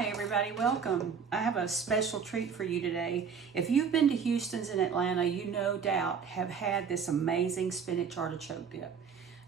Hi everybody, welcome. I have a special treat for you today. If you've been to Houston's in Atlanta, you no doubt have had this amazing spinach artichoke dip.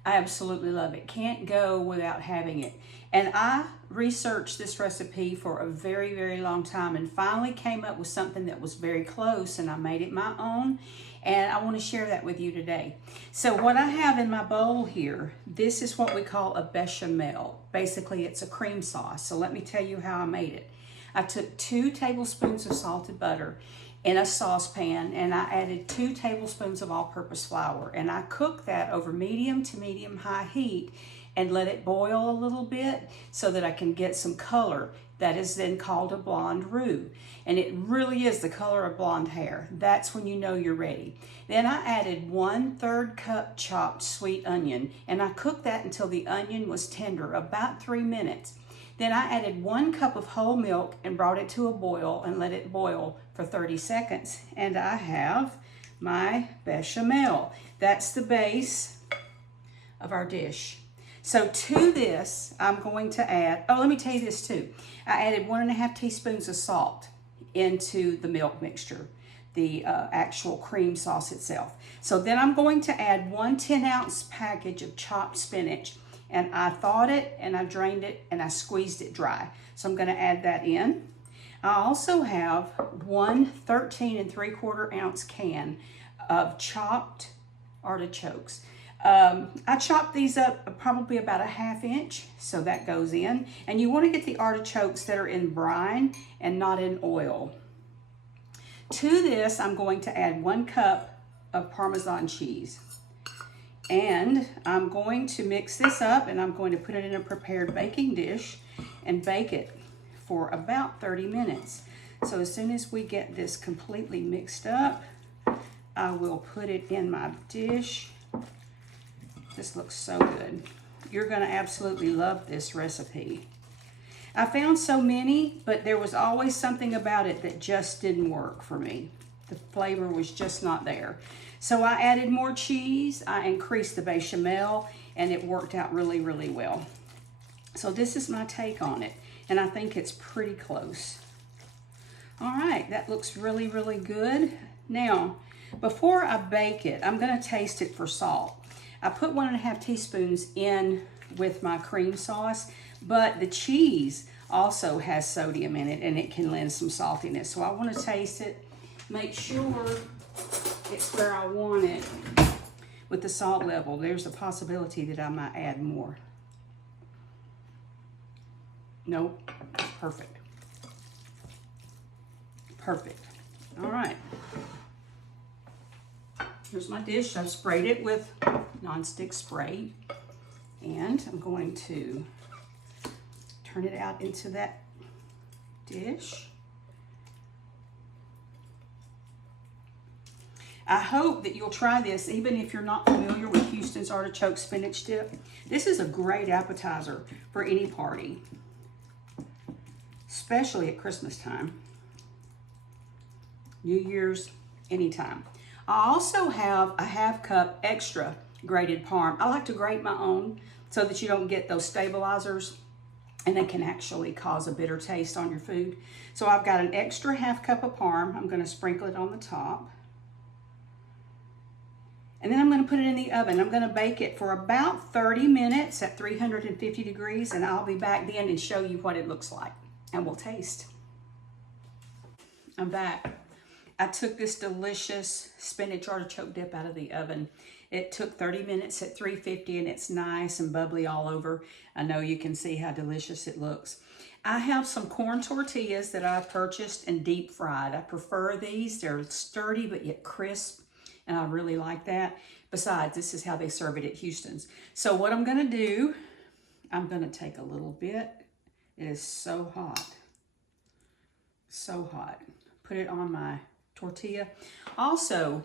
I absolutely love it. Can't go without having it. And I researched this recipe for a very, very long time and finally came up with something that was very close, and I made it my own. And I want to share that with you today. So what I have in my bowl here, this is what we call a bechamel. Basically, it's a cream sauce. So let me tell you how I made it. I took 2 tablespoons of salted butter in a saucepan, and I added 2 tablespoons of all-purpose flour, and I cooked that over medium to medium-high heat and let it boil a little bit so that I can get some color. That is then called a blonde roux, and it really is the color of blonde hair. That's when you know you're ready. Then I added 1/3 cup chopped sweet onion, and I cooked that until the onion was tender, about 3 minutes. Then I added 1 cup of whole milk and brought it to a boil and let it boil for 30 seconds. And I have my bechamel. That's the base of our dish. So to this, I'm going to add, let me tell you this too. I added 1½ teaspoons of salt into the milk mixture, the actual cream sauce itself. So then I'm going to add 1 10-ounce package of chopped spinach, and I thawed it and I drained it and I squeezed it dry. So I'm going to add that in. I also have 1 13 3/4 ounce can of chopped artichokes. I chopped these up probably about a 1/2 inch, so that goes in. And you want to get the artichokes that are in brine and not in oil. To this, I'm going to add 1 cup of Parmesan cheese. And I'm going to mix this up, and I'm going to put it in a prepared baking dish and bake it for about 30 minutes. So as soon as we get this completely mixed up, I will put it in my dish. This looks so good. You're going to absolutely love this recipe. I found so many, but there was always something about it that just didn't work for me. The flavor was just not there. So I added more cheese, I increased the bechamel, and it worked out really, really well. So this is my take on it, and I think it's pretty close. All right, that looks really, really good. Now, before I bake it, I'm going to taste it for salt. I put 1½ teaspoons in with my cream sauce, but the cheese also has sodium in it and it can lend some saltiness. So I want to taste it, make sure it's where I want it with the salt level. There's a possibility that I might add more. Nope, perfect. Perfect. All right. Here's my dish. I've sprayed it with nonstick spray, and I'm going to turn it out into that dish. I hope that you'll try this even if you're not familiar with Houston's artichoke spinach dip. This is a great appetizer for any party, especially at Christmas time, New Year's, anytime. I also have a 1/2 cup extra grated parm. I like to grate my own so that you don't get those stabilizers and they can actually cause a bitter taste on your food. So I've got an extra 1/2 cup of parm. I'm going to sprinkle it on the top. And then I'm going to put it in the oven. I'm going to bake it for about 30 minutes at 350 degrees, and I'll be back then and show you what it looks like. And we'll taste. I'm back. I took this delicious spinach artichoke dip out of the oven. It took 30 minutes at 350, and it's nice and bubbly all over. I know you can see how delicious it looks. I have some corn tortillas that I've purchased and deep fried. I prefer these. They're sturdy but yet crisp, and I really like that. Besides, this is how they serve it at Houston's. So what I'm going to do, I'm going to take a little bit. It is so hot. So hot. Put it on my tortilla. Also,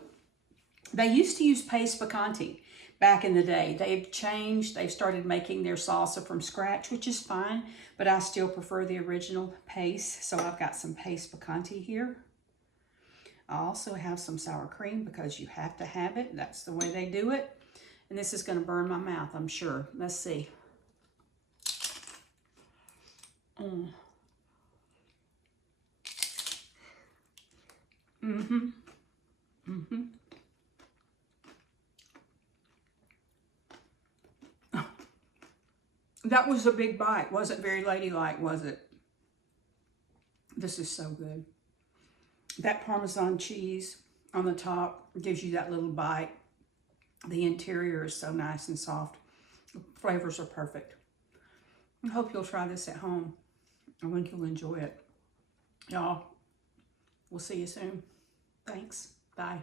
they used to use paste picante back in the day. They've changed. They've started making their salsa from scratch, which is fine, but I still prefer the original paste. So I've got some paste picante here. I also have some sour cream because you have to have it. That's the way they do it. And this is going to burn my mouth, I'm sure. Let's see. Mm-hmm. Mm-hmm. That was a big bite. Wasn't very ladylike, was it? This is so good. That Parmesan cheese on the top gives you that little bite. The interior is so nice and soft. The flavors are perfect. I hope you'll try this at home. I think you'll enjoy it. Y'all, we'll see you soon. Thanks. Bye.